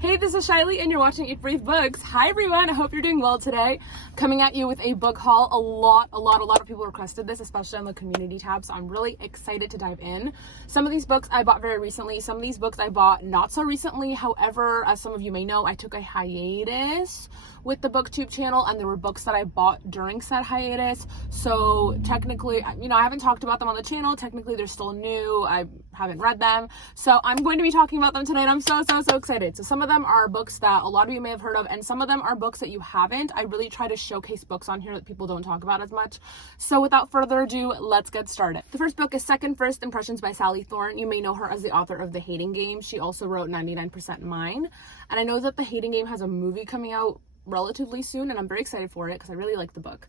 Hey, this is Shaily and you're watching Eat Breathe Books. Hi everyone, I hope you're doing well today. Coming at you with a book haul. A lot of people requested this, especially on the community tab, so I'm really excited to dive in. Some of these books I bought very recently, some of these books I bought not so recently. However, as some of you may know, I took a hiatus with the booktube channel and there were books that I bought during said hiatus. So technically, I haven't talked about them on the channel. Technically, they're still new. I haven't read them. So I'm going to be talking about them tonight. I'm so excited. So some of them are books that a lot of you may have heard of, and some of them are books that you haven't. I really try to showcase books on here that people don't talk about as much. So without further ado, let's get started. The first book is Second First Impressions by Sally Thorne. You may know her as the author of The Hating Game. She also wrote 99% Mine. And I know that The Hating Game has a movie coming out relatively soon, and I'm very excited for it because I really like the book.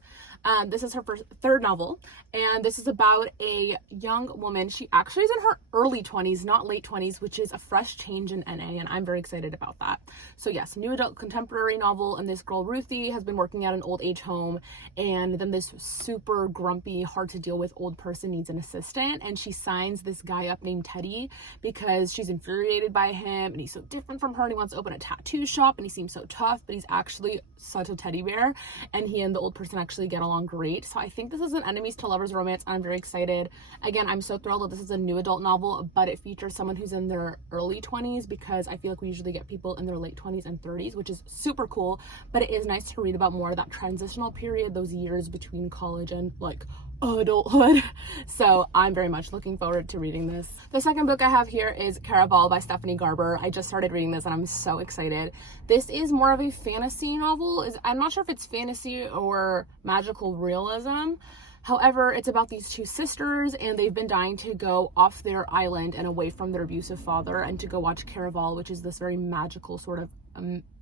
This is her third novel, and this is about a young woman. She actually is in her early 20s, not late 20s, which is a fresh change in NA, and I'm very excited about that. So yes, new adult contemporary novel, and this girl Ruthie has been working at an old age home, and then this super grumpy, hard to deal with old person needs an assistant, and she signs this guy up named Teddy because she's infuriated by him, and he's so different from her, and he wants to open a tattoo shop, and he seems so tough, but he's actually such a teddy bear, and he and the old person actually get along great. So I think this is an enemies to lovers romance. I'm very excited. Again, I'm so thrilled that this is a new adult novel, but it features someone who's in their early 20s because I feel like we usually get people in their late 20s and 30s, which is super cool, but it is nice to read about more of that transitional period, those years between college and like adulthood. So I'm very much looking forward to reading this. The second book I have here is Caraval by Stephanie Garber. I just started reading this and I'm so excited. This is more of a fantasy novel. I'm not sure if it's fantasy or magical realism. However, it's about these two sisters and they've been dying to go off their island and away from their abusive father and to go watch Caraval, which is this very magical sort of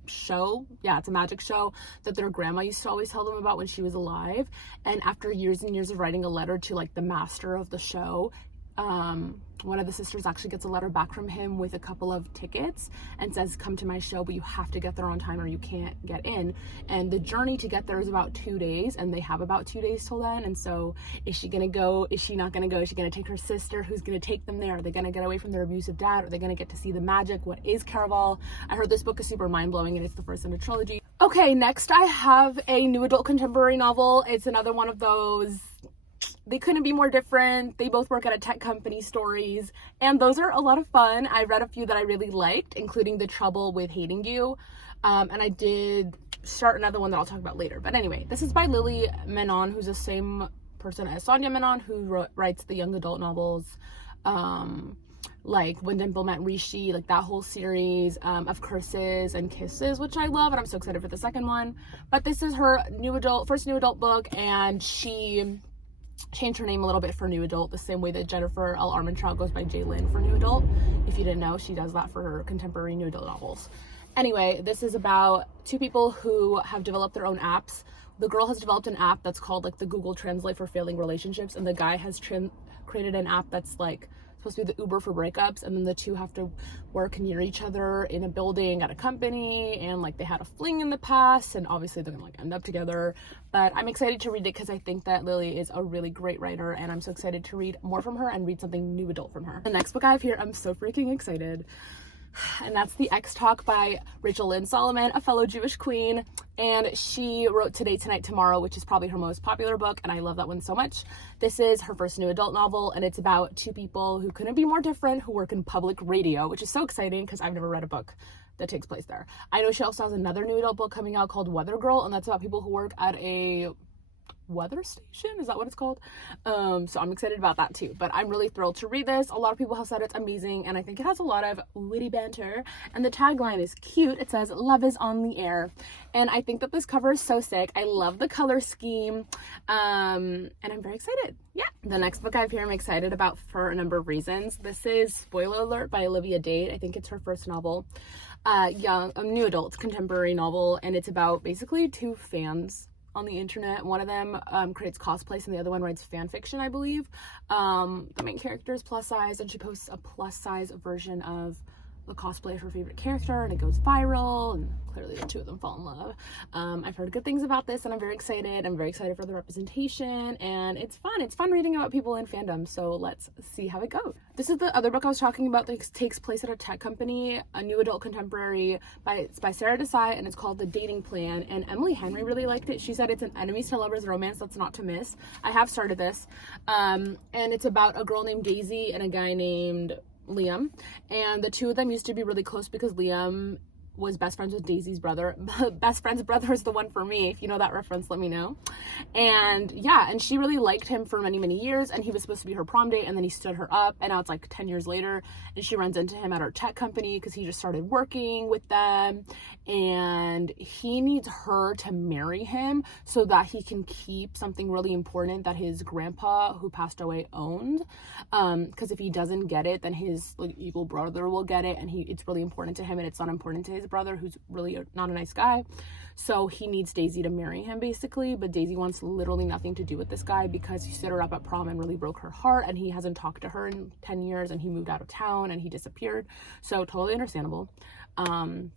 show. Yeah, it's a magic show that their grandma used to always tell them about when she was alive. And after years and years of writing a letter to like the master of the show, one of the sisters actually gets a letter back from him with a couple of tickets and says, come to my show, but you have to get there on time or you can't get in. And the journey to get there is about 2 days, and they have about 2 days till then. And so is she gonna go? Is she not gonna go? Is she gonna take her sister? Who's gonna take them there? Are they gonna get away from their abusive dad? Are they gonna get to see the magic? What is Caraval? I heard this book is super mind-blowing and it's the first in a trilogy. Okay, next I have a new adult contemporary novel. It's another one of those they couldn't be more different. They both work at a tech company stories, and those are a lot of fun. I read a few that I really liked, including The Trouble with Hating You, and I did start another one that I'll talk about later. But anyway, this is by Lily Menon, who's the same person as Sonia Menon, who writes the young adult novels, like When Dimple Met Rishi, like that whole series of Curses and Kisses, which I love, and I'm so excited for the second one. But this is her first new adult book, and she changed her name a little bit for new adult, the same way that Jennifer L. Armentrout goes by Jalen for new adult. If you didn't know, she does that for her contemporary new adult novels. Anyway, this is about two people who have developed their own apps. The girl has developed an app that's called like the Google Translate for failing relationships, and the guy has created an app that's like supposed to be the Uber for breakups, and then the two have to work near each other in a building at a company, and like they had a fling in the past, and obviously they're gonna like end up together. But I'm excited to read it because I think that Lily is a really great writer, and I'm so excited to read more from her and read something new adult from her. The next book I have here, I'm so freaking excited, and that's The X Talk by Rachel Lynn Solomon, a fellow Jewish queen, and she wrote Today, Tonight, Tomorrow, which is probably her most popular book, and I love that one so much. This is her first new adult novel, and it's about two people who couldn't be more different, who work in public radio, which is so exciting because I've never read a book that takes place there. I know she also has another new adult book coming out called Weather Girl, and that's about people who work at a weather station, is that what it's called? So I'm excited about that too, but I'm really thrilled to read this. A lot of people have said it's amazing, and I think it has a lot of witty banter, and the tagline is cute. It says love is on the air, and I think that this cover is so sick. I love the color scheme, and I'm very excited. Yeah, the next book I have here I'm excited about for a number of reasons. This is Spoiler Alert by Olivia Dade. I think it's her first novel, new adult contemporary novel, and it's about basically two fans on the internet. One of them creates cosplays and the other one writes fan fiction, I believe. The main character is plus size, and she posts a plus size version of the cosplay of her favorite character, and it goes viral, and clearly the two of them fall in love. I've heard good things about this, and I'm very excited. I'm very excited for the representation, and it's fun reading about people in fandom, so let's see how it goes. This is the other book I was talking about that takes place at a tech company, a new adult contemporary by Sarah Desai, and it's called The Dating Plan, and Emily Henry really liked it. She said it's an enemies to lovers romance that's not to miss. I have started this, and it's about a girl named Daisy and a guy named Liam, and the two of them used to be really close because Liam was best friends with Daisy's brother. Best friend's brother is the one for me. If you know that reference, let me know. And yeah, and she really liked him for many years, and he was supposed to be her prom date, and then he stood her up, and now it's like 10 years later, and she runs into him at her tech company because he just started working with them, and he needs her to marry him so that he can keep something really important that his grandpa, who passed away, owned. Because if he doesn't get it, then his like evil brother will get it, and it's really important to him, and it's not important to his brother, who's really not a nice guy. So he needs Daisy to marry him basically, but Daisy wants literally nothing to do with this guy because he stood her up at prom and really broke her heart, and he hasn't talked to her in 10 years, and he moved out of town and he disappeared. So totally understandable. I'm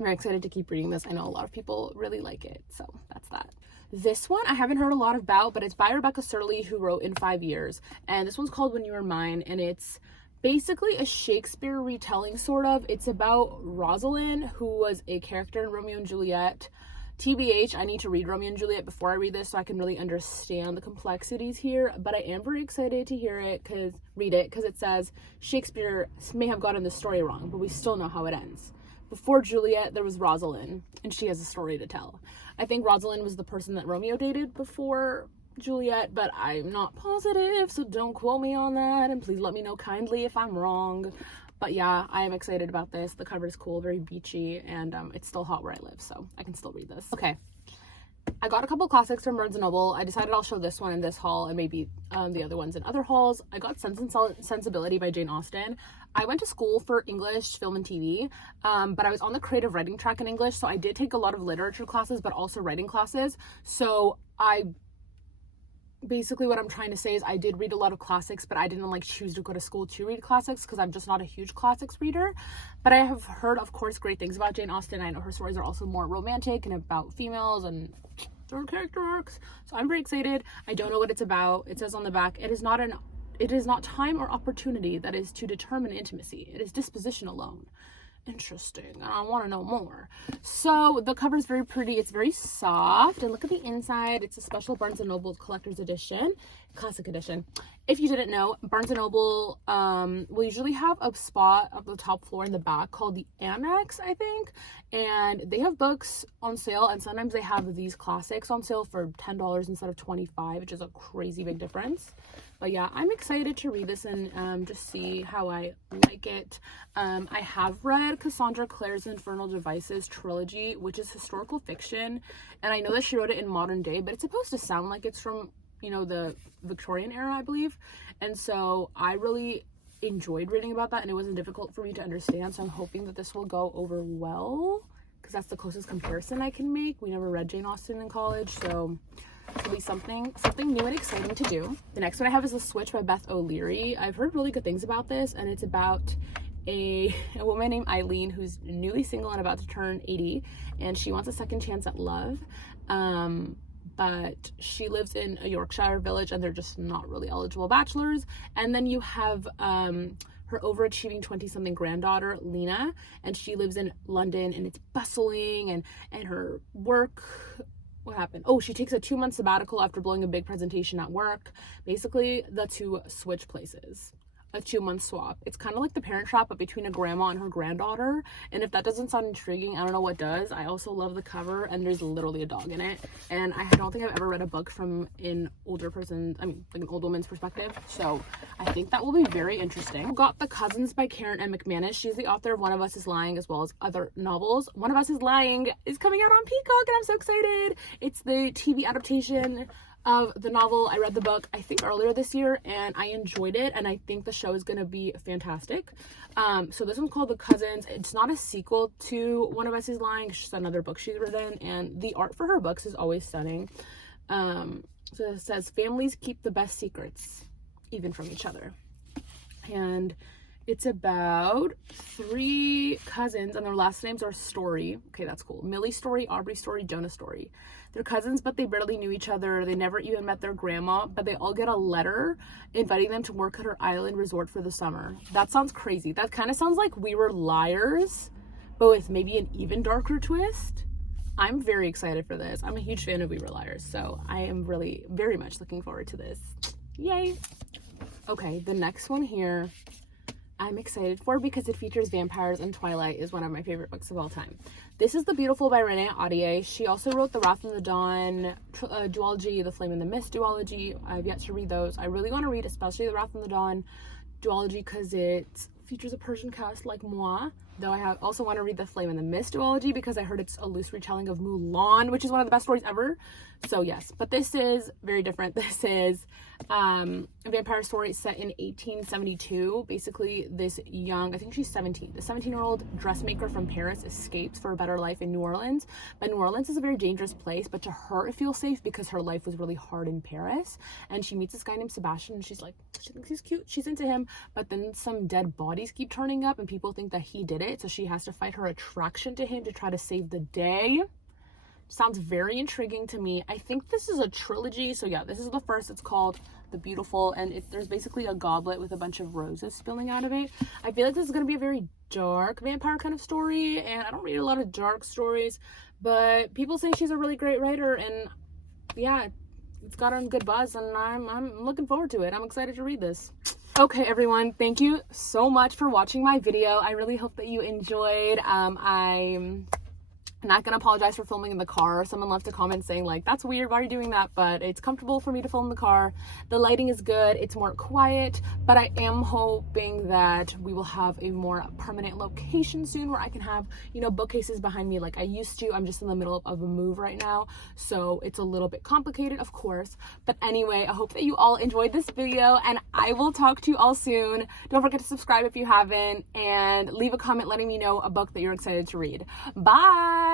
very excited to keep reading this. I know a lot of people really like it, so that's that. This one I haven't heard a lot about, but it's by Rebecca Surley, who wrote In 5 Years, and this one's called When You Were Mine, and it's basically a Shakespeare retelling, sort of. It's about Rosalind, who was a character in Romeo and Juliet. TBH, I need to read Romeo and Juliet before I read this so I can really understand the complexities here, but I am very excited to read it because it says Shakespeare may have gotten the story wrong, but we still know how it ends. Before Juliet, there was Rosalind, and she has a story to tell. I think Rosalind was the person that Romeo dated before Juliet, but I'm not positive, so don't quote me on that, and please let me know kindly if I'm wrong. But yeah, I am excited about this. The cover is cool, very beachy, and it's still hot where I live, so I can still read this. Okay, I got a couple classics from Barnes & Noble. I decided I'll show this one in this haul and maybe the other ones in other hauls. I got Sense and Sensibility by Jane Austen. I went to school for English, film, and TV, but I was on the creative writing track in English, so I did take a lot of literature classes, but also writing classes. So basically what I'm trying to say is I did read a lot of classics, but I didn't like choose to go to school to read classics because I'm just not a huge classics reader. But I have heard, of course, great things about Jane Austen. I know her stories are also more romantic and about females and their character arcs. So I'm very excited. I don't know what it's about. It says on the back, it is not time or opportunity that is to determine intimacy. It is disposition alone. Interesting. I want to know more. So the cover is very pretty. It's very soft, and look at the inside. It's a special Barnes & Noble collector's edition, classic edition. If you didn't know, Barnes & Noble will usually have a spot of the top floor in the back called the Annex, I think, and they have books on sale, and sometimes they have these classics on sale for $10 instead of $25, which is a crazy big difference. But yeah, I'm excited to read this and just see how I like it. I have read Cassandra Clare's Infernal Devices trilogy, which is historical fiction, and I know that she wrote it in modern day, but it's supposed to sound like it's from, you know, the Victorian era, I believe. And so I really enjoyed reading about that, and it wasn't difficult for me to understand, so I'm hoping that this will go over well, because that's the closest comparison I can make. We never read Jane Austen in college, so it'll be something new and exciting to do. The next one I have is The Switch by Beth O'Leary. I've heard really good things about this, and it's about a woman named Eileen who's newly single and about to turn 80, and she wants a second chance at love. But she lives in a Yorkshire village, and they're just not really eligible bachelors. And then you have her overachieving 20-something granddaughter, Lena, and she lives in London, and it's bustling, and her work. What happened? Oh, she takes a 2-month sabbatical after blowing a big presentation at work. Basically, the two switch places. A 2-month swap. It's kind of like The Parent Trap, but between a grandma and her granddaughter. And if that doesn't sound intriguing, I don't know what does. I also love the cover, and there's literally a dog in it. And I don't think I've ever read a book from an older person, like an old woman's perspective. So I think that will be very interesting. I've got The Cousins by Karen M. McManus. She's the author of One of Us is Lying, as well as other novels. One of Us is Lying is coming out on Peacock, and I'm so excited. It's the TV adaptation of the novel. I read the book, I think, earlier this year, and I enjoyed it, and I think the show is going to be fantastic. So this one's called The Cousins. It's not a sequel to One of Us is Lying. It's just another book she's written, and the art for her books is always stunning. So it says, families keep the best secrets, even from each other. And It's about 3 cousins, and their last names are Story. Okay, that's cool. Millie Story, Aubrey Story, Jonah Story. They're cousins, but they barely knew each other. They never even met their grandma, but they all get a letter inviting them to work at her island resort for the summer. That sounds crazy. That kind of sounds like We Were Liars, but with maybe an even darker twist. I'm very excited for this. I'm a huge fan of We Were Liars, so I am really very much looking forward to this. Yay! Okay, the next one here I'm excited for because it features vampires, and Twilight is one of my favorite books of all time. This is The Beautiful by Renee Audier. She also wrote the Wrath and the Dawn duology, the Flame and the Mist duology. I've yet to read those. I really want to read especially the Wrath and the Dawn duology because it features a Persian cast like moi, though I also want to read the Flame and the Mist duology because I heard it's a loose retelling of Mulan, which is one of the best stories ever. So yes, but this is very different. This is a vampire story set in 1872. Basically, this young, I think she's 17, the 17-year-old dressmaker from Paris escapes for a better life in New Orleans. But New Orleans is a very dangerous place, but to her it feels safe because her life was really hard in Paris. And she meets this guy named Sebastian, and she's like, she thinks he's cute, she's into him, but then some dead bodies keep turning up and people think that he did it, so she has to fight her attraction to him to try to save the day. Sounds very intriguing to me. I think this is a trilogy, so yeah, this is the first. It's called The Beautiful, and there's basically a goblet with a bunch of roses spilling out of it. I feel like this is going to be a very dark vampire kind of story, and I don't read a lot of dark stories, but people say she's a really great writer, and yeah, it's got a good buzz, and I'm looking forward to it. I'm excited to read this. Okay, everyone, thank you so much for watching my video. I really hope that you enjoyed. I'm not gonna apologize for filming in the car. Someone left a comment saying like, that's weird, why are you doing that? But it's comfortable for me to film in the car. The lighting is good, it's more quiet, but I am hoping that we will have a more permanent location soon where I can have, you know, bookcases behind me like I used to. I'm just in the middle of a move right now, so it's a little bit complicated, of course. But anyway, I hope that you all enjoyed this video, and I will talk to you all soon. Don't forget to subscribe if you haven't, and leave a comment letting me know a book that you're excited to read. Bye!